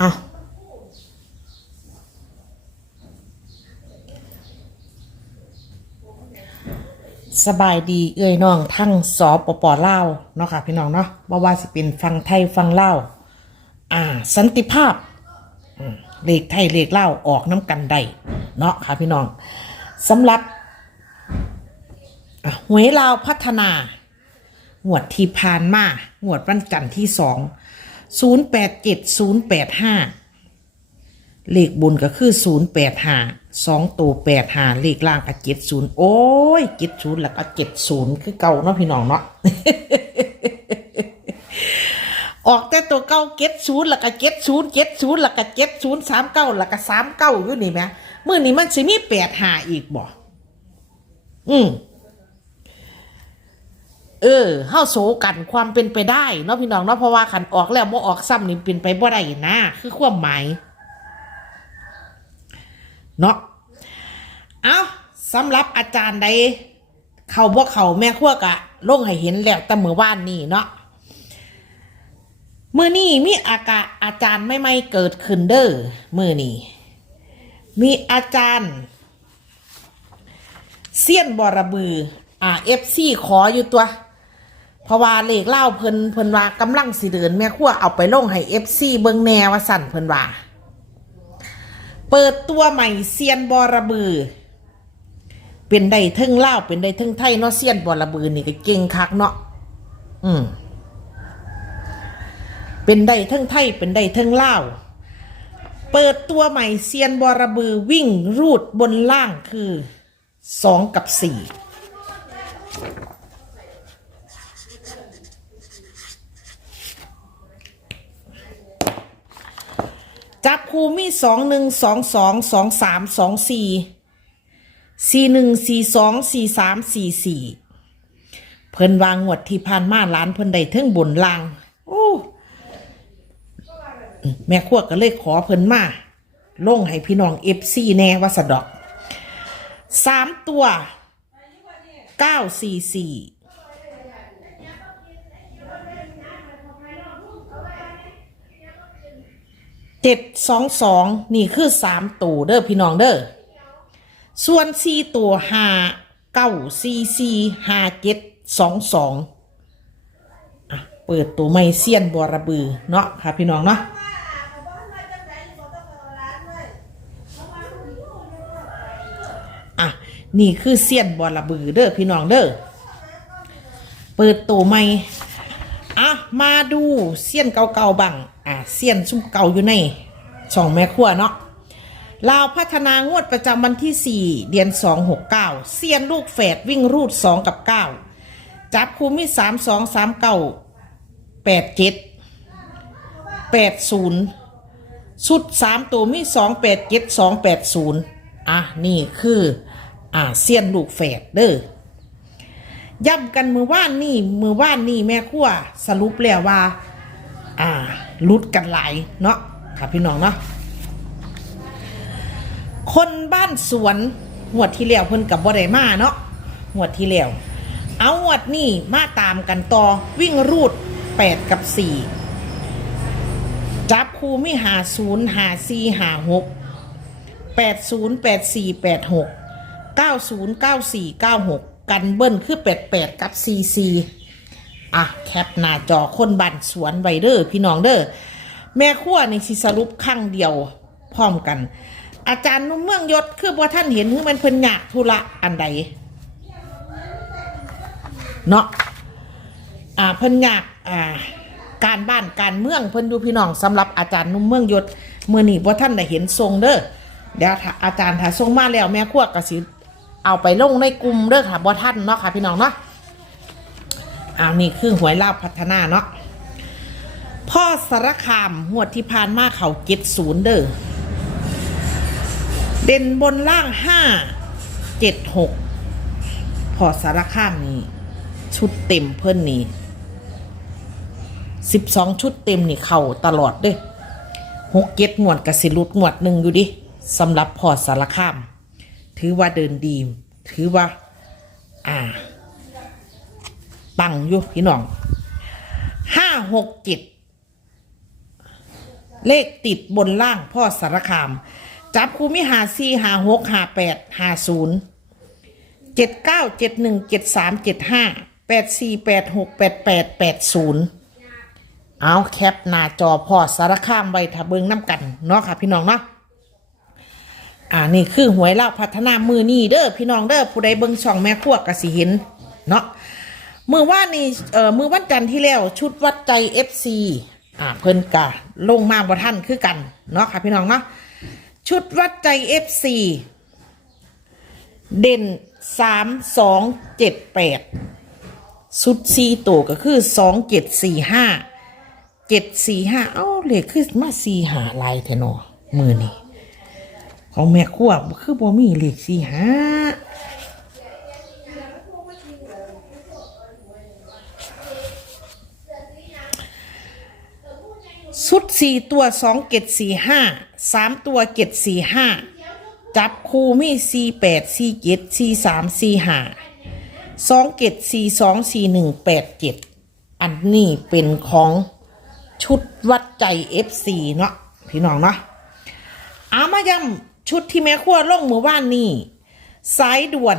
เอาสบายดีเอ้ยน้องทั้งสอปปเล่าวเนาะค่ะพี่น้องเนาะบ่ว่าสิเป็นฟังไทยฟังเล่าวอ่า สันติภาพอืมเลขไทยเลขลาวออกน้ำกันได้เนาะค่ะพี่น้องสำหรับอะหวยลาวพัฒนางวดที่ผ่านมางวดวันจันทร์ที่สอง ศูนย์แปดเจ็ดศูนย์แปดห้าเลขบุญก็คือศูนย์แปดห้าสองตัวแปดห้าเลขล่างก็เจ็ดศูนย์โอ้ยเจ็ดศูนย์แล้วก็เจ็ดศูนย์คือเก่าเนาะพี่น้องเนาะออกแต่ตัวเก้าเจ็ดศูนย์แล้วก็เจ็ดศูนย์เจ็ดศูนย์แล้วก็เจ็ดศูนย์สามเก้าแล้วก็สามเก้าอยู่นี่ไหมมื่อนี้มันสิมีแปดห้าอีกบ่อืม เออเฮาโซกันความเป็นไปได้เนาะพี่น้องเนาะเพราะว่าขันออกแล้วบ่ออกซ้ำนี่เป็นไปบ่ได้นะคือความหมายเนาะเอาสำหรับอาจารย์ใดเขาบ่เขาแม่ขั้วกะลงให้เห็นแล้วแต่เมื่อวานนี้เนาะมื่อนี้มีอากาอาจารย์ไม่ไม่เกิดขึ้นเด้อมื่อนี้มีอาจารย์เซียนบอระบืออ่าเอฟซีขออยู่ตัว เพราะว่าเลขเล่าเพิ่นเพิ่นว่ากำลังสิเดินแม่ขั้วเอาไปลงให้เอฟซีเบิงแนวว่าสั่นเพิ่นว่า เปิดตัวใหม่เซียนบอระบือ เป็นได้ทึงเล่าเป็นได้ทึงไทยเนาะเซียนบอระบือนี่ก็เก่งคักเนาะอืมเป็นได้เทึงไทยเป็นได้เทึงเล่าเปิดตัวใหม่เซียนบอระบือวิ่งรูดบนล่างคือสองกับสี่ จับคูมีสองหนึ่งสองสองสองสามสองสี่สี่หนึ่งสี่สองสี่สามสี่สี่เพิ่นวางงวดที่ผ่านมาล้านเพิ่นได้เทิงบนลางโอ้แม่ขวกก็เลยขอเพิ่นมาลงให้พี่น้องเอฟซีแน่ว่าสะดอกสามตัวเก้าสี่สี่ เจ็ดสองสองนี่คือสามตัวเด้อพี่น้องเด้อส่วนสี่ตัวห้าเก้าสี่สี่ห้าเจ็ดสองสองเปิดตัวไม่เซียนบอระบือเนาะค่ะพี่น้องเนาะอะนี่คือเซียนบอระบือเด้อพี่น้องเด้อเปิดตัวไม่ะมาดูเสี้ยนเก่าๆบังอะเสี้ยนซุ่มเก่าอยู่ในช่องแม่ครัวเนาะลาวพัฒนางวดประจำวันที่ 4 เดือน 2 6 9เสี้ยนลูกแฝดวิ่งรูด 2 กับ 9 จับคูมี3 2 3 9 8 7 8 0ชุด 3 ตัวมี 2 8 7 2 8 0 อะ นี่คือ อ่าเสี้ยนลูกแฝดเด้อ ย้ำกันมือว่านนี่มือว่านนี่แม่ขั้วสรุปแล้วว่า อ่าลุดกันหลายเนาะค่ะพี่น้องเนาะคนบ้านสวนหวดที่แล้วเพิ่นกับบ่ได้มาเนาะหวดที่แล้วเอาหวดนี่มาตามกันต่อวิ่งรูดแปดกับสี่จับคูมีหาศูนย์หาสี่หาหกแปดศูนย์แปดสี่แปดหก90 94 96กั กันเบิ้ลคือ88กับ44อะแคปหน้าจอคนบันสวนไวเดอร์พี่น้องเด้อแม่ขั้วในี่สิสรุปครั้งเดียวพร้อมกัน อาจารย์นุ่มเมืองยศคือว่ท่านเห็นคือมันเพิ่นอยากธุระอันใดเนาะอ่าเพิ่นอยากอ่าการบ้านการเมืองเพิ่นดูพี่น้องสำหรับอาจารย์นุ่มเมืองยศเมื่อนี้ว่ท่านได้เห็นทรงเด้อเดี๋ยวถ้าอาจารย์ถ้าทรงมาแล้วแม่ขั้วก็สิ เอาไปลงในกลุ่มเด้อค่ะบ่ท่านเนาะค่ะพี่น้องเนาะเอานี่คือหวยลาบพัฒนาเนาะพ่อสารคามหวดที่ผ่านมาเขาเจ็ดศูนย์เด้อเด่นบนล่างห้าเจ็ดหกพอสารคามนี่ชุดเต็มเพิ่นนี่สิบสองชุดเต็มนี่เข่าตลอดเด้หกเก็ดหมวดกับสิรุดหมวดหนึ่งอยู่ดิสำหรับพอสารคาม ถือว่าเดินดี ถือว่า อ่า ปังอยู่พี่น้องห้าหกเจ็ดเลขติดบนล่างพ่อสารคาม จับคูมิหาซีหาหกหาแปดหาศูนย์เจ็ดเก้าเจ็ดหนึ่งเจ็ดสามเจ็ดห้าแปดสี่แปดหกแปดแปดแปดศูนย์เอาแคปหน้าจอพอสารคามไว้ถ้าเบิงน้ำกัน เนาะค่ะพี่น้องเนาะ อ่านี่คือหวยเล่าพัฒนามือนี่เด้อพี่น้องเด้อผู้ใดเบิ่งช่องแม่ครัวก็สิเห็นเนาะมือว่านี่เอ่อมือวันจันทร์ที่แล้วชุดวัดใจ FC อ่าเพิ่นกะลงมาบ่ทันคือกันเนาะค่ะพี่น้องเนาะชุดวัดใจ FC เด่นสามสองเจ็ดแปดสุดซีโตวก็คือสองเจ็ดสี่ห้าเจ็ดสี่ห้าเอ้าเลขคือมาสี่หาลายแทนอมือนี่ ของแม่ขั้วคือบ่มีเลขสี่หาสุดสี่ตัวสองเกตสี่ห้าสามตัวเกตสี่ห้าจับคู่มีสี่แปดสี่เจ็ดสี่สามสี่ห้าสองเกตสี่สองสี่หนึ่งแปดเจ็ดอันนี้เป็นของชุดวัดใจ FC เนาะพี่น้องเนาะอามาย้ำ ชุดที่แม่ขั้วล่องมือว่านนี่สายด่วน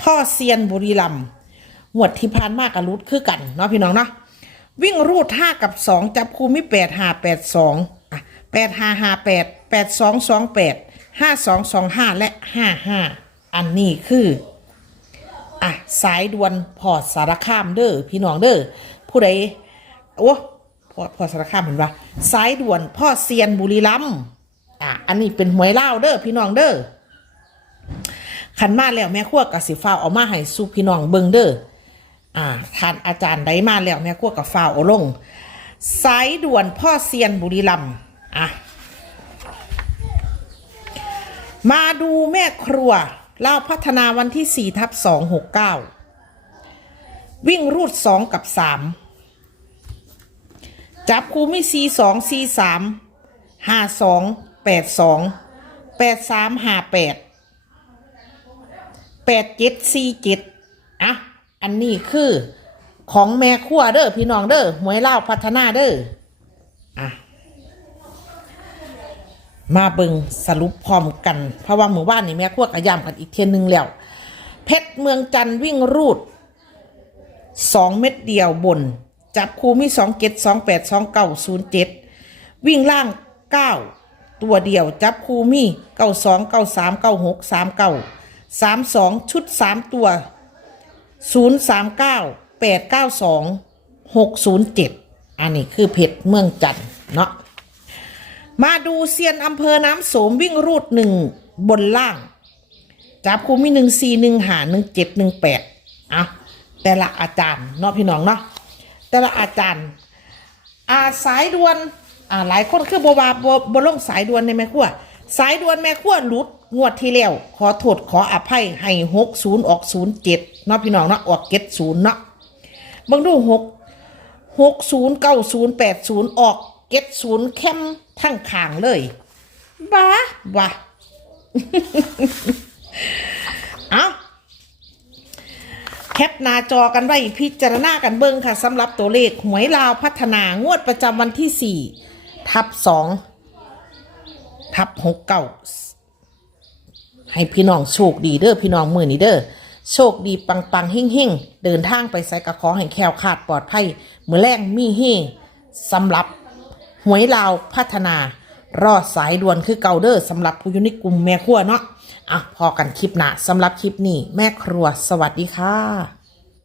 พ่อเซียนบุรีรัมย์หวดที่พานมากกับรุดคือกันเนาะพี่น้องเนาะวิ่งรูดห้ากับสองจับคูมิแปดห้าแปดสองอะแปดห้าห้าแปดแปดสองสองแปดห้าสองสองห้าและห้าห้าอันนี้คืออะสายด่วนพอสารคามเด้อพี่น้องเด้อผู้ใดโอ้พอพอสารคามเห็นปะสายด่วนพ่อเซียนบุรีรัมย์ อะอันนี้เป็นหวยเล่าเด้อพี่น้องเด้อขันมาแล้วแม่ขั้วกับสิฟ้าวเอามาให้สู่พี่น้องเบิงเด้ออ่าทานอาจารย์ได้มาแล้วแม่ขั้วกับฟ้าวเอาลงสายด่วนพ่อเซียนบุรีรัมย์อะมาดูแม่ครัวเล่าพัฒนาวันที่4ทับ269วิ่งรูด2กับ3จับคูมิ4 2 4 3 5 2 8 2 8 3 5 8 8 7 4 7อะอันนี้คือของแม่ครัวเด้อพี่น้องเด้อหวยเล่าพัฒนาเด้ออะมาเบิงสรุปพร้อมกัน เพราะว่าหมู่บ้านนี่แม่ครัวกระยำกันอีกเทียนหนึ่งแล้ว เพชรเมืองจันทร์วิ่งรูดสองเม็ดเดียวบน จับคูมีสองเจ็ดสองแปดสองเก้าศูนย์เจ็ดวิ่งล่างเก้า ตัวเดียวจับคูมีเก้าสองเก้าสามเก้าหกสามเก้าสามสองชุดสามตัวศูนย์สามเก้าแปดเก้าสองหกศูนย์เจ็ดอันนี้คือเพชรเมืองจันเนาะมาดูเซียนอำเภอน้ำโสมวิ่งรูดหนึ่งบนล่าง จับคูมีหนึ่งสี่หนึ่งหาหนึ่งเจ็ดหนึ่งแปดอะแต่ละอาจารย์เนาะพี่น้องเนาะแต่ละอาจารย์อาสายด่วน อ่าหลายคนคือบบาบบลงสายด่วนในแม่ขั้วสายด่วนแม่ขั้วหลุดงวดที่แล้วขอโทษขออภัยให้หกศูนย์ออกศูนย์เจ็ดนาะพี่น้องเนาะออกเจ็ดศูนย์เนาะเบังดูหกหกศูนย์เก้าศูนย์แปดศูนย์ออกเก็ดศูนย์เข้มทั้งขางเลยบ้าบ้าเอาแคปหน้าจอกันไว้พิจารณากันเบิ่งค่ะสำหรับตัวเลขหวยลาวพัฒนางวดประจำวันที่4 ทับ2ทับ6เก้าให้พี่น้องโชคดีเด้อพี่น้องมือนี้เด้อโชคดีปังปังๆเฮ่งเฮ่งๆเดินทางไปใส่กระขอให้แควคลาดปลอดภัยมือแรงมีเฮสำหรับหวยลาวพัฒนารอดสายด่วนคือเกาเดอร์สำหรับผู้อยุนิกลุ่มแม่ครัวเนาะอะพอกันคลิปหน้าสำหรับคลิปนี้แม่ครัวสวัสดีค่ะ